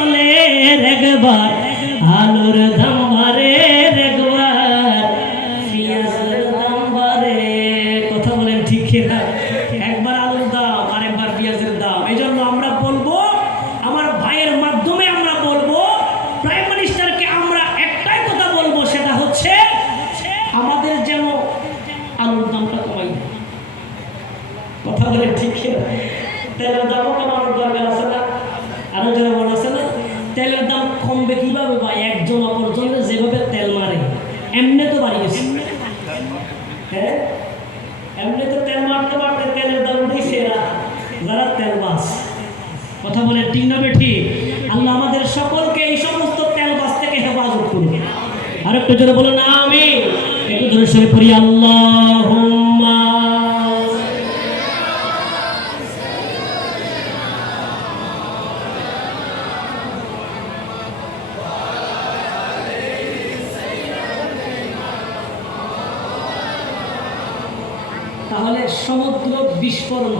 চলে একবার আলুর দাম একবার পেঁয়াজের কথা বলেন ঠিক না একবার দাম দাম। এই জন্য আমরা বলব, আমার ভাইয়ের মাধ্যমে আমরা বলব, প্রাইম মিনিস্টারকে আমরা একটাই কথা বলব, সেটা হচ্ছে, আমাদের যেন আলুর দামটা কমাই কথা বলে ঠিক না? তেলের দামও কমানোর দরকার আছে না আরও যারা মনে আছে না তেলের দাম কমবে কীভাবে বা একজন অপরজনে যেভাবে তেল মারে। এমনি তো বাড়ি গেছে। হ্যাঁ? এমনি তো তেল মারতে মারতে তেলের দাম উঠেছে এরা। যারা তেল বাস কথা বলে ঠিক না বেঠি? আল্লাহ আমাদের সকলকে এই সমস্ত তেল বাস থেকে হেফাজত করুন আর একটু জোরে বলো না আমি একটু জোরে সরে পড়ি আল্লাহ। তাহলে সমুদ্র বিস্ফোরণ